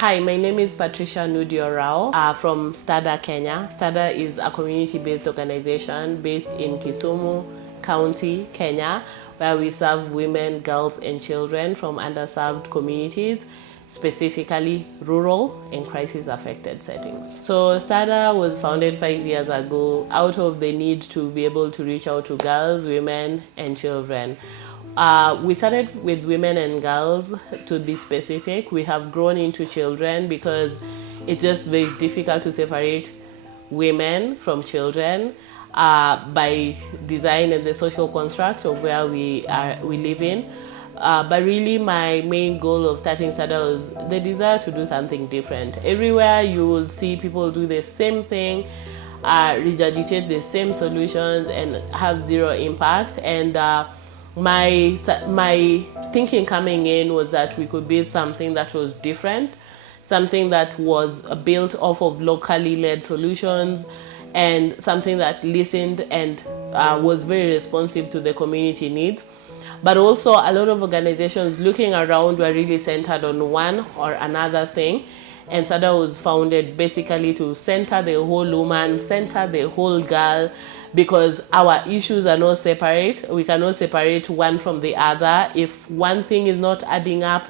Hi, my name is Patricia Nudio Rao from STADA Kenya. STADA is a community-based organization based in Kisumu County, Kenya, where we serve women, girls, and children from underserved communities, specifically rural and crisis-affected settings. So STADA was founded 5 years ago out of the need to be able to reach out to girls, women, and children. We started with women and girls, to be specific. We have grown into children because it's just very difficult to separate women from children by design and the social construct of where we live in. But really my main goal of starting STADA was the desire to do something different. Everywhere you will see people do the same thing, regurgitate the same solutions and have zero impact. And my thinking coming in was that we could build something that was different, something that was built off of locally led solutions, and something that listened and was very responsive to the community needs. But also a lot of organizations looking around were really centered on one or another thing. And STADA was founded basically to center the whole woman, center the whole girl, because our issues are not separate. We cannot separate one from the other. If one thing is not adding up,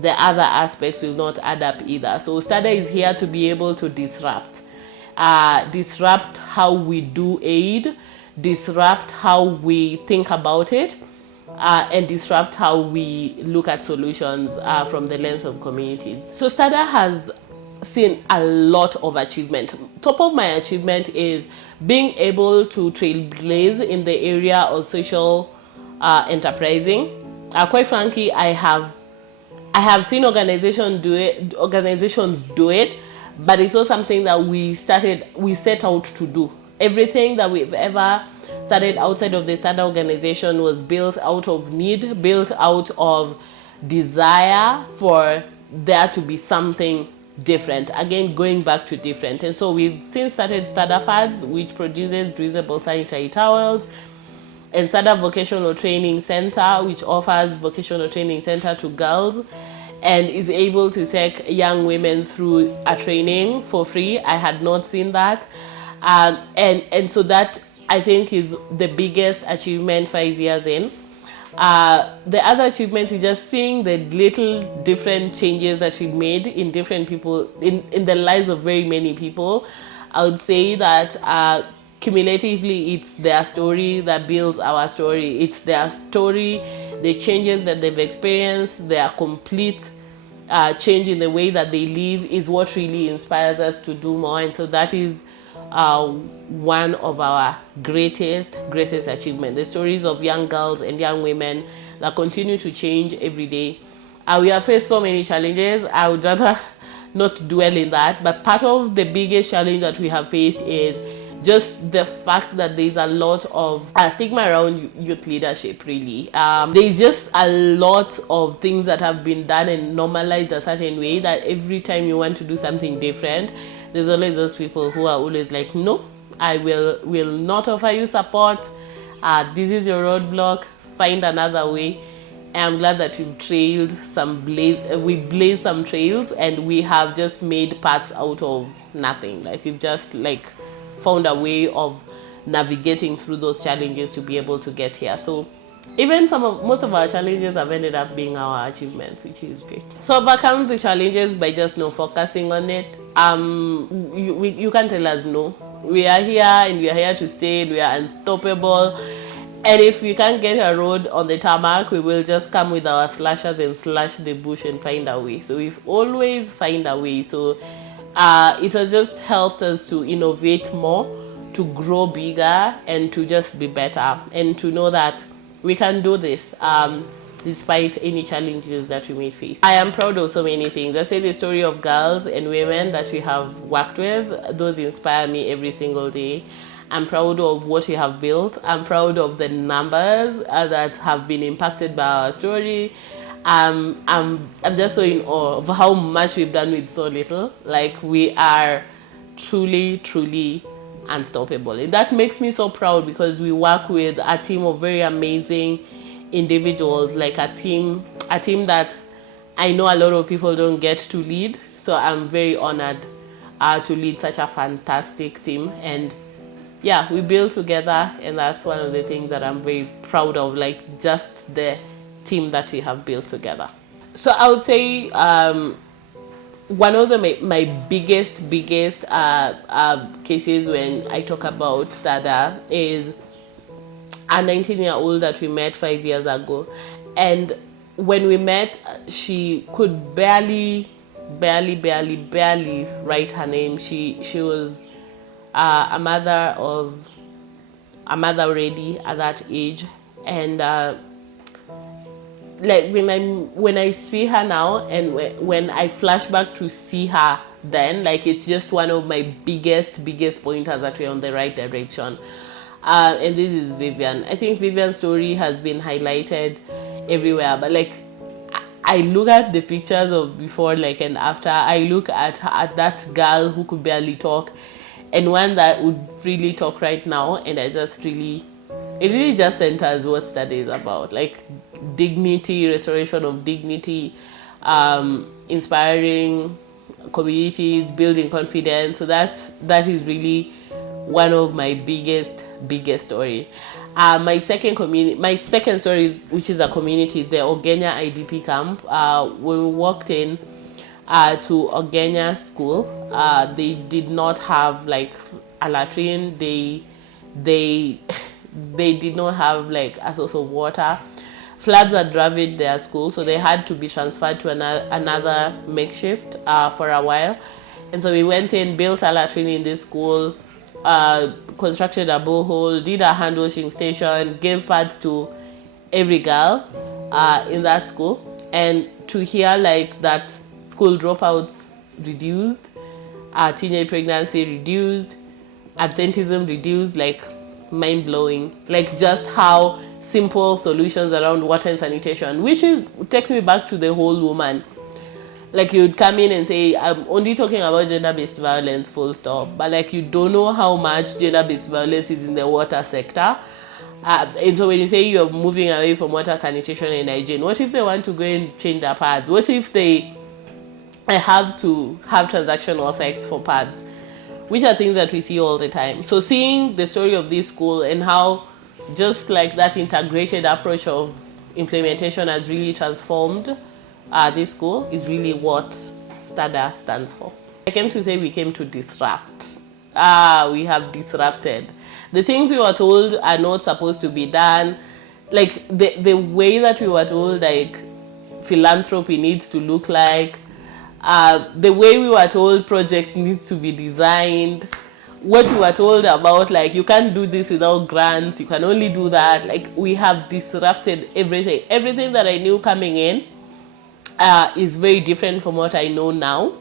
the other aspects will not add up either. So STADA is here to be able to disrupt how we do aid, disrupt how we think about it, and disrupt how we look at solutions from the lens of communities. So STADA has seen a lot of achievement. Top of my achievement is being able to trailblaze in the area of social enterprising. Quite frankly, I have seen organizations do it, but it's not something that we set out to do. Everything that we've ever started outside of the STADA organization was built out of need, built out of desire for there to be something different. Again, going back to different. And so we've since started STADA Pads, which produces reusable sanitary towels, and STADA Vocational Training Center, which offers vocational training center to girls and is able to take young women through a training for free. I had not seen that. And so that, I think, is the biggest achievement 5 years in. The other achievement is just seeing the little different changes that we've made in different people, in the lives of very many people. I would say that cumulatively it's their story that builds our story. It's their story, the changes that they've experienced, their complete change in the way that they live is what really inspires us to do more. And so that is one of our greatest achievements. The stories of young girls and young women that continue to change every day. We have faced so many challenges. I would rather not dwell in that, but part of the biggest challenge that we have faced is just the fact that there's a lot of stigma around youth leadership, really. There's just a lot of things that have been done and normalized a certain way that every time you want to do something different, there's always those people who are always like, no, I will not offer you support. This is your roadblock. Find another way. And I'm glad that we blazed some trails, and we have just made paths out of nothing. Like we've just found a way of navigating through those challenges to be able to get here. So even most of our challenges have ended up being our achievements, which is great. So overcome the challenges by just focusing on it. You can't tell us no. We are here and we are here to stay. We are unstoppable. And if we can't get a road on the tarmac, we will just come with our slashers and slash the bush and find a way. So we've always find a way. So it has just helped us to innovate more, to grow bigger, and to just be better, and to know that we can do this despite any challenges that we may face. I am proud of so many things. I say the story of girls and women that we have worked with, those inspire me every single day. I'm proud of what we have built. I'm proud of the numbers that have been impacted by our story. I'm just so in awe of how much we've done with so little. Like, we are truly unstoppable. And that makes me so proud, because we work with a team of very amazing individuals, like a team that I know a lot of people don't get to lead. So I'm very honored to lead such a fantastic team. And yeah, we build together, and that's one of the things that I'm very proud of, like just the team that we have built together. So I would say one of my biggest cases when I talk about Stada is a 19-year-old that we met 5 years ago. And when we met, she could barely write her name. She was a mother already at that age. And like when I see her now, and when I flash back to see her then, like it's just one of my biggest pointers that we're on the right direction. And this is Vivian. I think Vivian's story has been highlighted everywhere, but like I look at the pictures of before, like, and after. I look at that girl who could barely talk, and one that would freely talk right now, and it really just centers what Stada is about, like dignity, restoration of dignity, inspiring communities, building confidence. So that is really one of my biggest story. My second story is, which is a community, is the Ogenya IDP camp. When we walked in to Ogenya school, they did not have like a latrine. They did not have like a source of water. Floods had ravaged their school, so they had to be transferred to another makeshift for a while. And so we went in, built a latrine in this school, constructed a borehole, did a hand washing station, gave pads to every girl in that school. And to hear like that school dropouts reduced, teenage pregnancy reduced, absenteeism reduced, like mind-blowing. Like just how simple solutions around water and sanitation, which takes me back to the whole woman. Like you'd come in and say, I'm only talking about gender-based violence, full stop. But like you don't know how much gender-based violence is in the water sector. And so when you say you're moving away from water, sanitation and hygiene, what if they want to go and change their pads? What if they have to have transactional sex for pads? Which are things that we see all the time. So seeing the story of this school and how just like that integrated approach of implementation has really transformed this school is really what Stada stands for. I came to say we came to disrupt. We have disrupted. The things we were told are not supposed to be done. Like the way that we were told like philanthropy needs to look like, the way we were told projects needs to be designed, what we were told about like you can't do this without grants, you can only do that. Like we have disrupted everything. Everything that I knew coming in is very different from what I know now.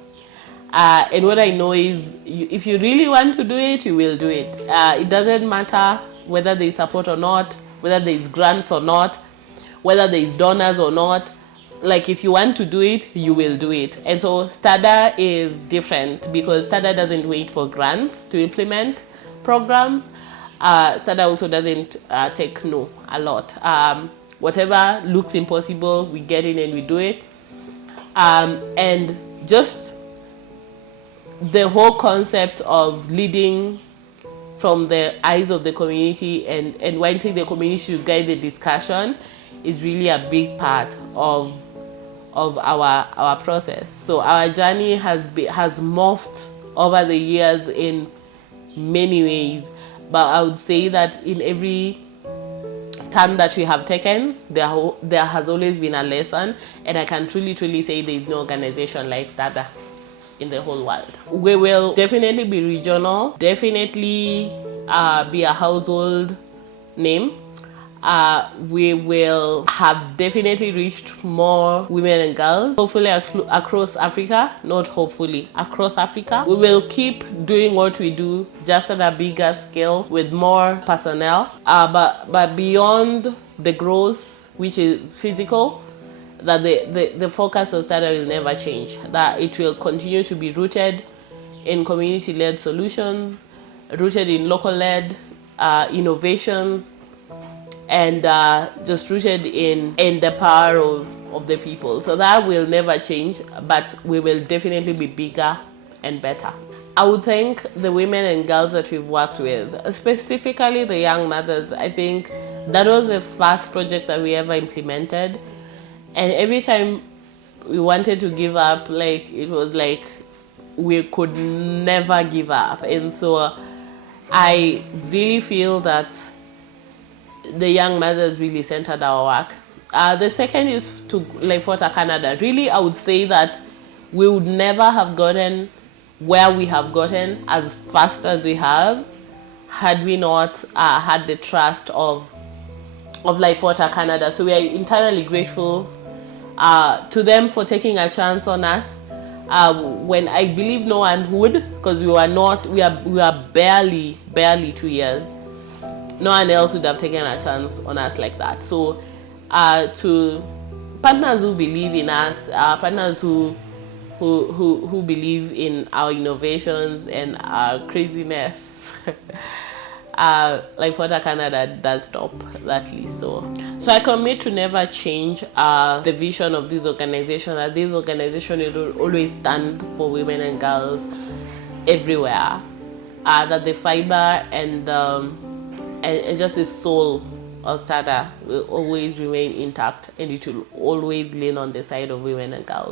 And what I know is if you really want to do it, you will do it. It doesn't matter whether there is support or not, whether there is grants or not, whether there is donors or not. Like if you want to do it, you will do it. And so Stada is different because Stada doesn't wait for grants to implement programs. Stada also doesn't take no a lot. Whatever looks impossible, we get in and we do it. And just the whole concept of leading from the eyes of the community and wanting the community to guide the discussion is really a big part of our process. So our journey has morphed over the years in many ways, but I would say that in every turn that we have taken, there has always been a lesson, and I can truly say there is no organization like Stada in the whole world. We will definitely be regional, definitely be a household name. We will have definitely reached more women and girls, hopefully across Africa, not hopefully, across Africa. We will keep doing what we do, just at a bigger scale with more personnel, but beyond the growth, which is physical, that the focus of Stada will never change, that it will continue to be rooted in community-led solutions, rooted in local-led innovations, and just rooted in the power of the people. So that will never change, but we will definitely be bigger and better. I would thank the women and girls that we've worked with, specifically the young mothers. I think that was the first project that we ever implemented. And every time we wanted to give up, like, it was like we could never give up. And so I really feel that the young mothers really centered our work. The second is to Life Water Canada. Really, I would say that we would never have gotten where we have gotten as fast as we have had we not had the trust of Life Water Canada. So we are internally grateful to them for taking a chance on us when I believe no one would, because we are barely 2 years. No one else would have taken a chance on us like that. So to partners who believe in us, partners who believe in our innovations and our craziness, Life Water Canada does stop that list. So I commit to never change the vision of this organization, that this organization will always stand for women and girls everywhere. That the fiber and just the soul of STADA will always remain intact, and it will always lean on the side of women and girls.